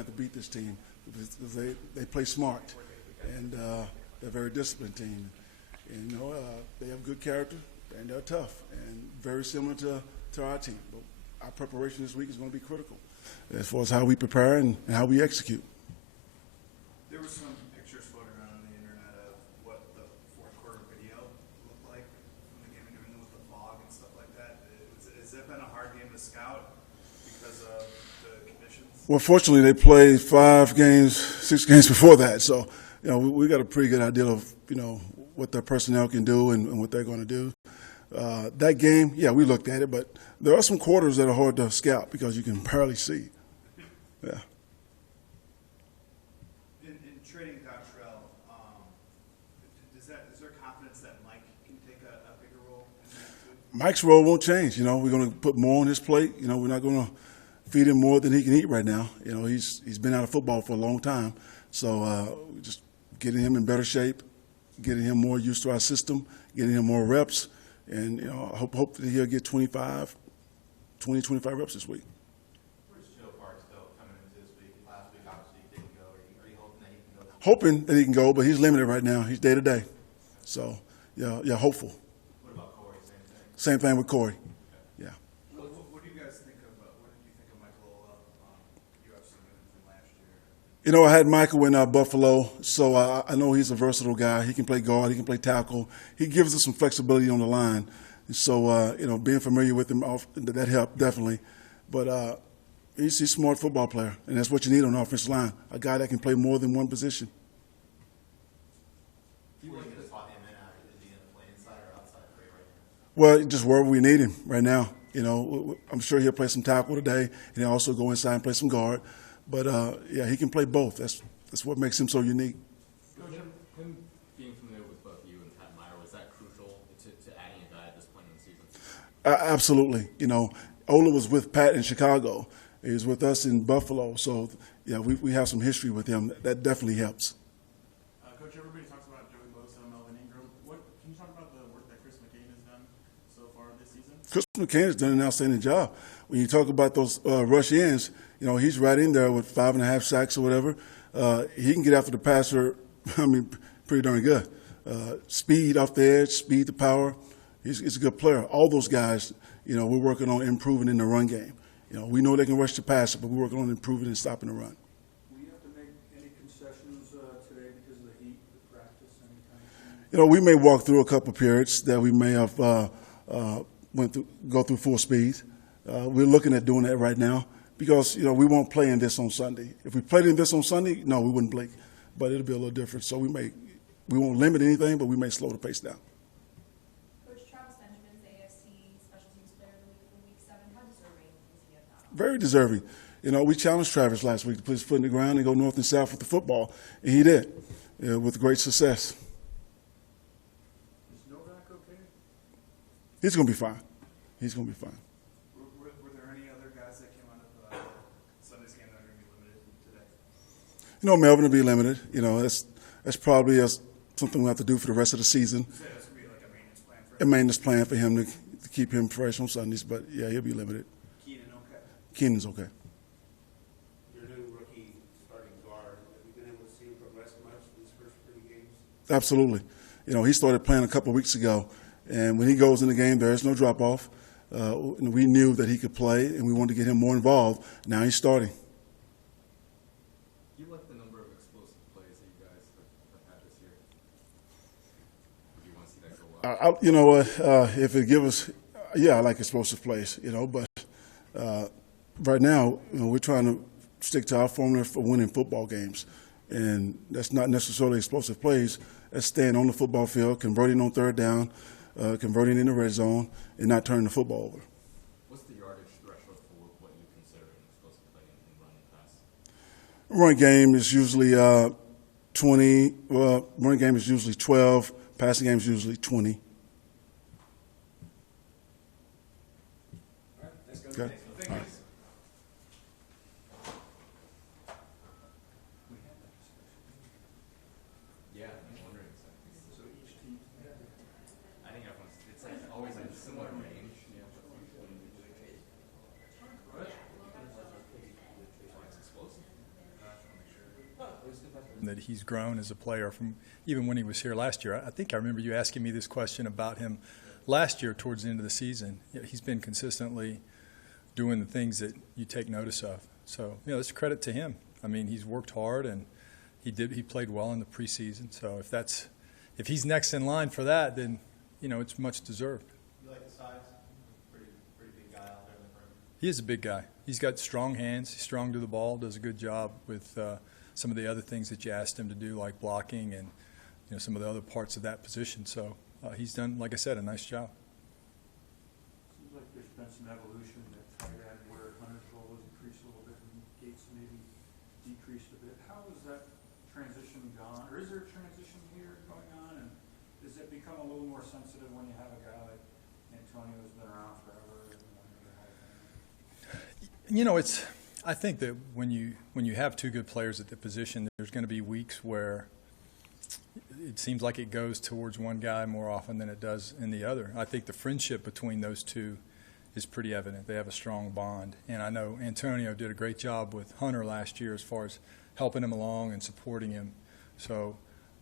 have to beat this team because they play smart, and they're a very disciplined team. And they have good character, and they're tough, and very similar to our team. But our preparation this week is going to be critical as far as how we prepare and how we execute. There were some pictures floating around on the internet of what the fourth quarter video looked like from the game in New England with the fog and stuff like that. Has that been a hard game to scout because of the conditions? Well, fortunately, they played 6 games before that, so we got a pretty good idea of what their personnel can do and what they're going to do. That game, yeah, we looked at it, but there are some quarters that are hard to scout because you can barely see. Yeah. In trading Doctrell, is there confidence that Mike can take a bigger role in that too? Mike's role won't change. We're going to put more on his plate. We're not going to feed him more than he can eat right now. He's been out of football for a long time, so just getting him in better shape, getting him more used to our system, getting him more reps, and I hope that he'll get 20, 25 reps this week. Where's Joe Barksdale coming into this week? Last week, obviously, he didn't go. Are you hoping that he can go? Hoping that he can go, but he's limited right now. He's day to day. So, yeah, hopeful. What about Corey? Same thing? Same thing with Corey. Yeah. What do you guys think of, what did you think of Michael you have seen from last year? I had Michael in Buffalo, so I know he's a versatile guy. He can play guard. He can play tackle. He gives us some flexibility on the line. So, being familiar with him, that helped definitely. But he's a smart football player, and that's what you need on the offensive line, a guy that can play more than one position. Well, just wherever we need him right now. I'm sure he'll play some tackle today, and he'll also go inside and play some guard. But, yeah, he can play both. That's what makes him so unique. Coach, him being familiar with both you and Pat Meyer, was that crucial to adding a guy at this point in the season? Absolutely. Ola was with Pat in Chicago. He was with us in Buffalo. So, yeah, we have some history with him. That definitely helps. Coach, everybody talks about Joey Bosa and Melvin Ingram. Can you talk about the work that Chris McCain has done so far this season? Chris McCain has done an outstanding job. When you talk about those rush ends, he's right in there with 5.5 sacks or whatever. He can get after the passer, pretty darn good. Speed off the edge, speed to power. He's a good player. All those guys, we're working on improving in the run game. We know they can rush the passer, but we're working on improving and stopping the run. Will you have to make any concessions today because of the heat, the practice, anytime? We may walk through a couple periods that we may have go through full speed. We're looking at doing that right now because, we won't play in this on Sunday. If we played in this on Sunday, no, we wouldn't blink. But it'll be a little different. So we won't limit anything, but we may slow the pace down. Coach, Travis Benjamin's the AFC Special Teams Player of the Week for Week 7. How deserving is he of that? Very deserving. We challenged Travis last week to put his foot in the ground and go north and south with the football, and he did with great success. Is Novak okay? He's going to be fine. He's going to be fine. Were there any other guys that came out of Sunday's game that are going to be limited today? Melvin will be limited. That's probably something we'll have to do for the rest of the season. So that's going to be like a maintenance plan for him? A maintenance plan for him to keep him fresh on Sundays, but, yeah, he'll be limited. Keenan okay? Keenan's okay. Your new rookie starting guard, have you been able to see him progress much in these first 3 games? Absolutely. He started playing a couple of weeks ago, and when he goes in the game, there is no drop-off. And we knew that he could play, and we wanted to get him more involved. Now he's starting. You like the number of explosive plays that you guys have had this year? Or do you want to see that go up? If it gives us, I like explosive plays, but right now, we're trying to stick to our formula for winning football games. And that's not necessarily explosive plays. That's staying on the football field, converting on third down, converting in the red zone, and not turning the football over. What's the yardage threshold for what you consider an explosive play in run and pass? Run game is usually 20. Run game is usually 12. Passing game is usually 20. All right, let's go. Okay. Thank All you. right. Yeah, I'm wondering exactly. So each team. I think everyone's, it's like always in a similar range. Yeah. It's explosive. that he's grown as a player from even when he was here last year. I think I remember you asking me this question about him last year towards the end of the season. He's been consistently doing the things that you take notice of. So, it's a credit to him. I mean, he's worked hard, and he played well in the preseason. So if he's next in line for that, then, it's much deserved. You like the size? Pretty big guy out there in the front. He is a big guy. He's got strong hands. He's strong to the ball, does a good job with some of the other things that you asked him to do, like blocking and, some of the other parts of that position. So he's done, like I said, a nice job. Seems like there's been some evolution at tight end where Hunter's role has increased a little bit and Gates maybe decreased a bit. How has that transition gone? Or is there a transition here going on? And does it become a little more sensitive when you have a guy like Antonio who's been around forever? I think that when you have two good players at the position, there's going to be weeks where it seems like it goes towards one guy more often than it does in the other. I think the friendship between those two is pretty evident. They have a strong bond. And I know Antonio did a great job with Hunter last year as far as helping him along and supporting him. So,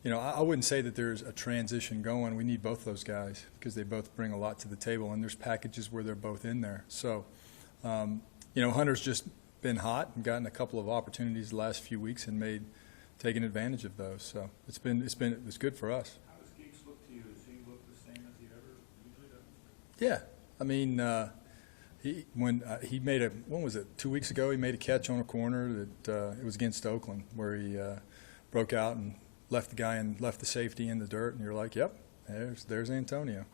I wouldn't say that there's a transition going. We need both those guys because they both bring a lot to the table, and there's packages where they're both in there. So, Hunter's just been hot and gotten a couple of opportunities the last few weeks and taken advantage of those. So it's good for us. How does Gates look to you? Does he look the same as he ever usually does? Yeah, I mean, he made when was it? 2 weeks ago, he made a catch on a corner that it was against Oakland, where he broke out and left the safety in the dirt, and you're like, yep, there's Antonio.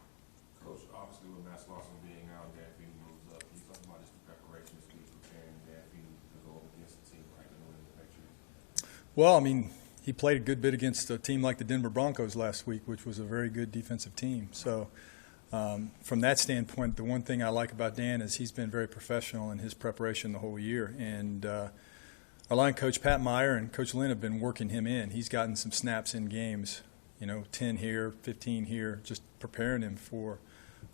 Coach, obviously with Matt Slauson being out, Dan Feeney moves up. Can you talk about just the preparation this week preparing Dan Feeney to go up against a team like the New England Patriots? Well, I mean, he played a good bit against a team like the Denver Broncos last week, which was a very good defensive team. So from that standpoint, the one thing I like about Dan is he's been very professional in his preparation the whole year. And our line coach, Pat Meyer, and Coach Lynn have been working him in. He's gotten some snaps in games, 10 here, 15 here, just preparing him for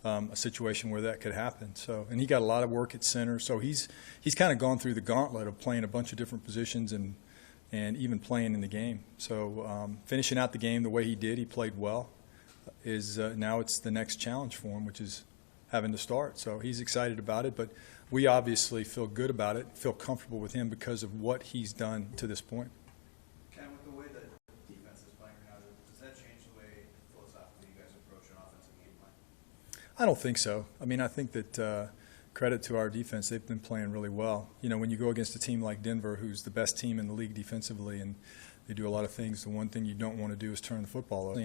a situation where that could happen. So, and he got a lot of work at center. So he's kind of gone through the gauntlet of playing a bunch of different positions and even playing in the game. So finishing out the game the way he did, he played well, is now it's the next challenge for him, which is having to start. So he's excited about it, but we obviously feel good about it, feel comfortable with him because of what he's done to this point. Ken, with the way that defense is playing right now, does that change the way philosophically you guys approach an offensive game plan? I don't think so. I mean, I think that credit to our defense, they've been playing really well. When you go against a team like Denver, who's the best team in the league defensively, and they do a lot of things, the one thing you don't want to do is turn the football over.